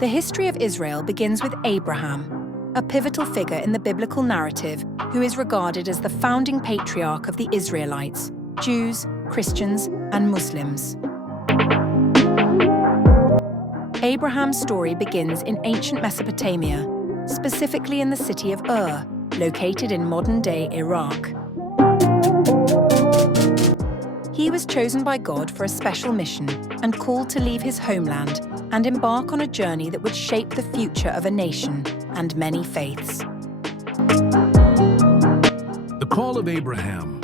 The history of Israel begins with Abraham, a pivotal figure in the biblical narrative who is regarded as the founding patriarch of the Israelites, Jews, Christians, and Muslims. Abraham's story begins in ancient Mesopotamia, specifically in the city of Ur, located in modern-day Iraq. He was chosen by God for a special mission and called to leave his homeland and embark on a journey that would shape the future of a nation and many faiths. The call of Abraham.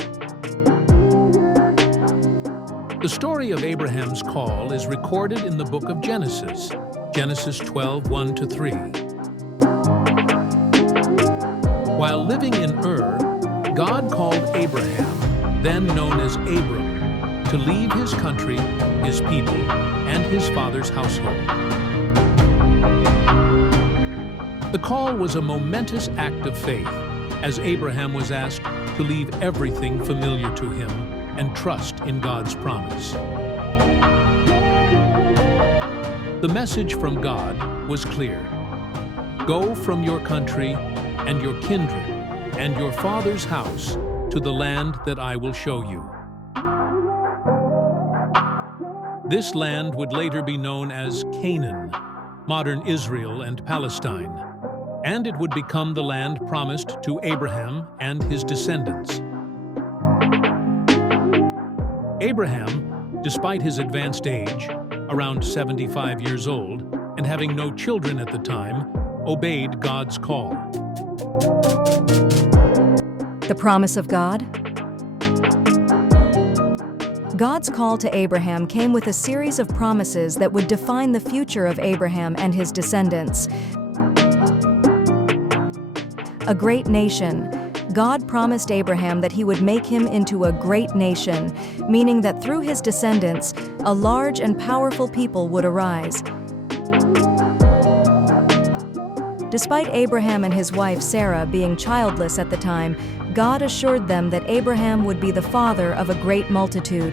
The story of Abraham's call is recorded in the book of Genesis, Genesis 12, 1-3. While living in Ur, God called Abraham, then known as Abram, to leave his country, his people, and his father's household. The call was a momentous act of faith, as Abraham was asked to leave everything familiar to him and trust in God's promise. The message from God was clear. Go from your country and your kindred and your father's house to the land that I will show you. This land would later be known as Canaan, modern Israel and Palestine, and it would become the land promised to Abraham and his descendants. Abraham, despite his advanced age, around 75 years old, and having no children at the time, obeyed God's call. The promise of God? God's call to Abraham came with a series of promises that would define the future of Abraham and his descendants. A great nation. God promised Abraham that he would make him into a great nation, meaning that through his descendants, a large and powerful people would arise. Despite Abraham and his wife Sarah being childless at the time, God assured them that Abraham would be the father of a great multitude.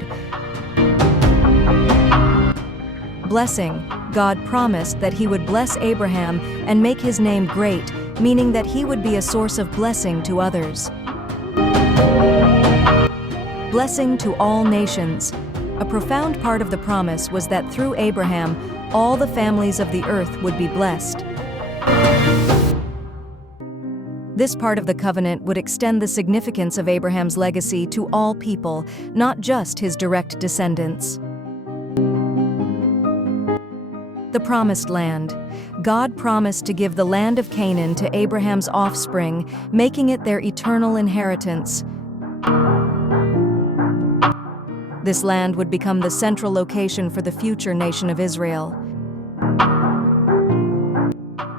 Blessing. God promised that he would bless Abraham and make his name great, meaning that he would be a source of blessing to others. Blessing to all nations. A profound part of the promise was that through Abraham, all the families of the earth would be blessed. This part of the covenant would extend the significance of Abraham's legacy to all people, not just his direct descendants. The Promised Land. God promised to give the land of Canaan to Abraham's offspring, making it their eternal inheritance. This land would become the central location for the future nation of Israel.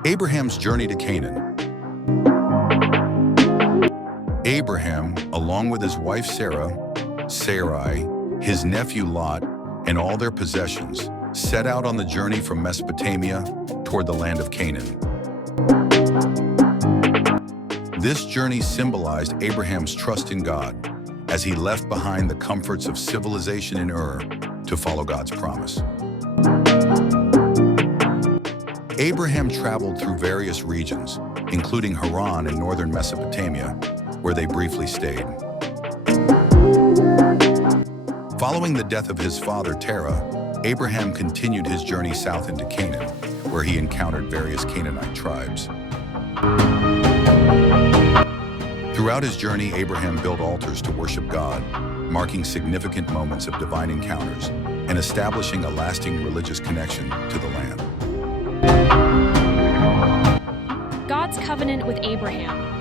Abraham's journey to Canaan. Abraham, along with his wife Sarah, Sarai, his nephew Lot, and all their possessions, set out on the journey from Mesopotamia toward the land of Canaan. This journey symbolized Abraham's trust in God as he left behind the comforts of civilization in Ur to follow God's promise. Abraham traveled through various regions, including Haran in northern Mesopotamia, where they briefly stayed. Following the death of his father Terah, Abraham continued his journey south into Canaan, where he encountered various Canaanite tribes. Throughout his journey, Abraham built altars to worship God, marking significant moments of divine encounters and establishing a lasting religious connection to the land. God's covenant with Abraham.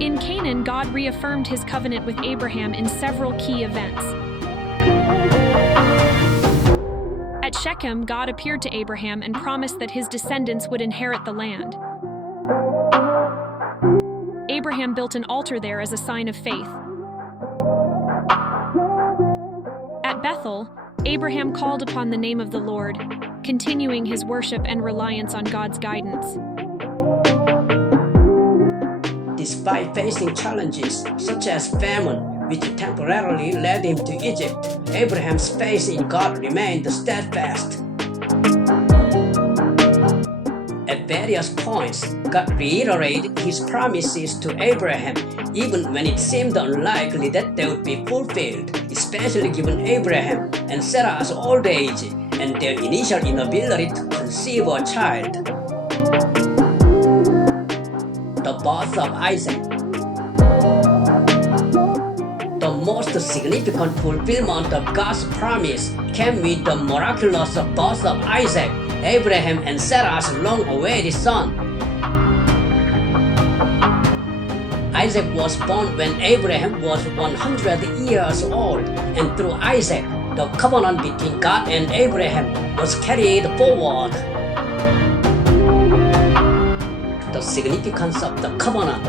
In Canaan, God reaffirmed his covenant with Abraham in several key events. At Shechem, God appeared to Abraham and promised that his descendants would inherit the land. Abraham built an altar there as a sign of faith. At Bethel, Abraham called upon the name of the Lord, continuing his worship and reliance on God's guidance. Despite facing challenges such as famine, which temporarily led him to Egypt, Abraham's faith in God remained steadfast. various points, God reiterated his promises to Abraham, even when it seemed unlikely that they would be fulfilled, especially given Abraham and Sarah's old age and their initial inability to conceive a child. The birth of Isaac. The most significant fulfillment of God's promise came with the miraculous birth of Isaac, Abraham and Sarah's long-awaited son. Isaac was born when Abraham was 100 years old, and through Isaac, the covenant between God and Abraham was carried forward. The significance of the covenant.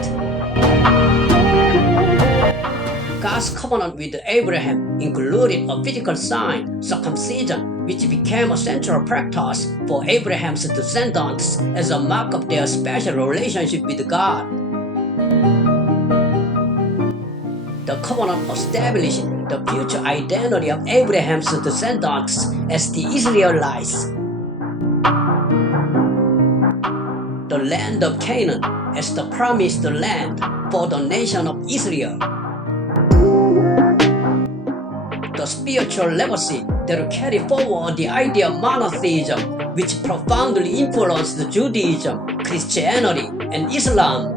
God's covenant with Abraham included a physical sign, circumcision, which became a central practice for Abraham's descendants as a mark of their special relationship with God. The covenant established the future identity of Abraham's descendants as the Israelites. The land of Canaan as the promised land for the nation of Israel. The spiritual legacy that will carry forward the idea of monotheism, which profoundly influenced Judaism, Christianity, and Islam.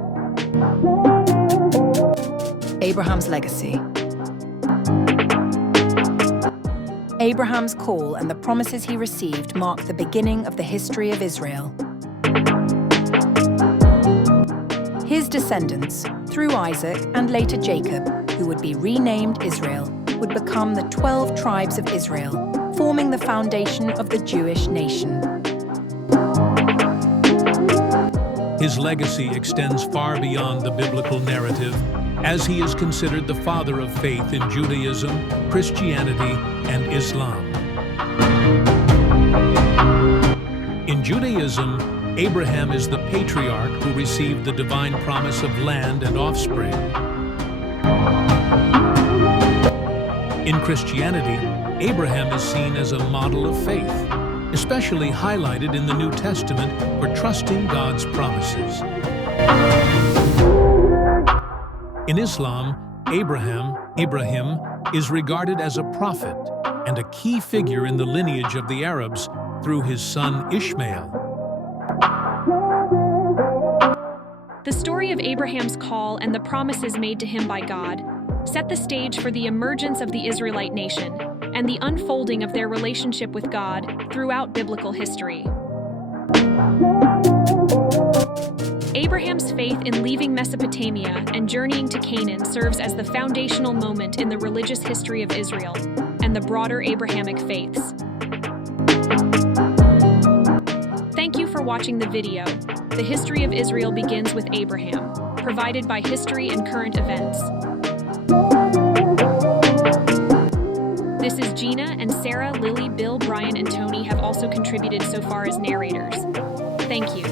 Abraham's legacy. Abraham's call and the promises he received mark the beginning of the history of Israel. His descendants, through Isaac and later Jacob, who would be renamed Israel, would become the 12 tribes of Israel, forming the foundation of the Jewish nation. His legacy extends far beyond the biblical narrative, as he is considered the father of faith in Judaism, Christianity, and Islam. In Judaism, Abraham is the patriarch who received the divine promise of land and offspring. In Christianity, Abraham is seen as a model of faith, especially highlighted in the New Testament for trusting God's promises. In Islam, Ibrahim is regarded as a prophet and a key figure in the lineage of the Arabs through his son Ishmael. The story of Abraham's call and the promises made to him by God set the stage for the emergence of the Israelite nation and the unfolding of their relationship with God throughout biblical history. Abraham's faith in leaving Mesopotamia and journeying to Canaan serves as the foundational moment in the religious history of Israel and the broader Abrahamic faiths. Thank you for watching the video. The history of Israel begins with Abraham, provided by History and Current Events. This is Gina, and Sarah, Lily, Bill, Brian, and Tony have also contributed so far as narrators. Thank you.